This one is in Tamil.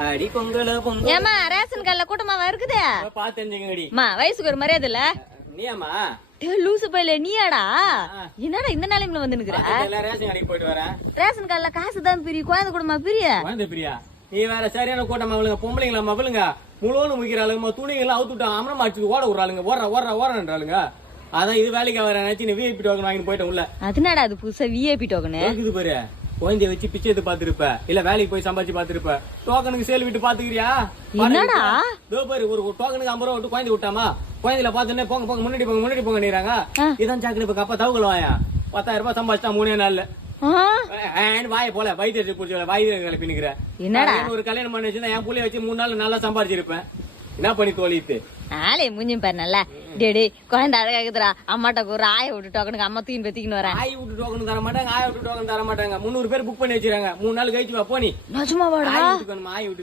அடி பொங்கல பொங்கல். ஏமா ரேஷன் கார்டுல கூட்டமாவா இருக்குதே? பாத்துங்கடி. மா வயசுக்கு ஒரு மரியாதை இல்ல. நீயாமா? லூசு பையில நீயாடா? என்னடா இந்த நிலைமையில வந்து நிக்கிற? ரேஷன் கடைக்கு போயிட்டு வரேன். ரேஷன் கார்டுல காசு தான் பிரி, குழந்தை கூடமா பிரிய? குழந்தை பிரியா? நீ வேற சரியான கூட்டம் அவளுங்க, பொம்பளைங்களா மவளுங்க முழுவதும் முக்கிறாளுங்க, துணிங்கெல்லாம் அவுத்துட்டு அமரம் அடிச்சு ஓட விடுறாளுங்க, ஓடுறாளுங்க. அதான் இது வேலைக்கு வர நினைச்சு நீ விஐபி டோக்கன் வாங்கிட்டு போயிட்டேன் உள்ள. அதனாடா அது புதுசா விஐபி டோக்கன் இருக்குது பாரு. குழந்தைய வச்சு பிச்சை எடுத்து பாத்துருப்ப, இல்ல வேலைக்கு போய் சம்பாதிச்சு பாத்துருப்ப. டோக்கனுக்கு சேல் விட்டு பாத்துக்கிறியா? என்னடா பாரு, ஒரு டோக்கனுக்கு 50 ரூபா விட்டு குழந்தை விட்டாமா, குழந்தைல பாத்துனே போங்க போங்க முன்னாடி போங்க நீராங்க. இதான் சாக்கடை. இப்ப கப்பா தவுகள் வாயா 10,000 ரூபாய் சம்பாதிச்சா 3 நாள்ல. வாய போல வைத்தியத்தை புடிச்ச வைத்திய பின்னுக்கிற. என்னடா ஒரு கல்யாணம் பண்ணி வச்சிருந்தா என் புள்ளைய வச்சு 3 நாள் நல்லா சம்பாதிச்சிருப்பேன். என்ன பண்ணி தோழித்து ஆளே மூஞ்சும் பாரு நல்லா. டேடி குழந்தை அழகாக்குதுரா, அம்மாட்ட ஒரு ஆய விட்டு டோக்கனுக்கு அம்மா தூக்கி தூக்கின்னு வரேன். ஆய் விட்டு டோக்கன் தர மாட்டாங்க, ஆய விட்டு டோக்கன் தர மாட்டாங்க. 300 பேர் புக் பண்ணி வச்சிருக்காங்க. 3 நாள் கழிச்சு வா போனி. நிஜமாவாடா? ஆய் விட்டு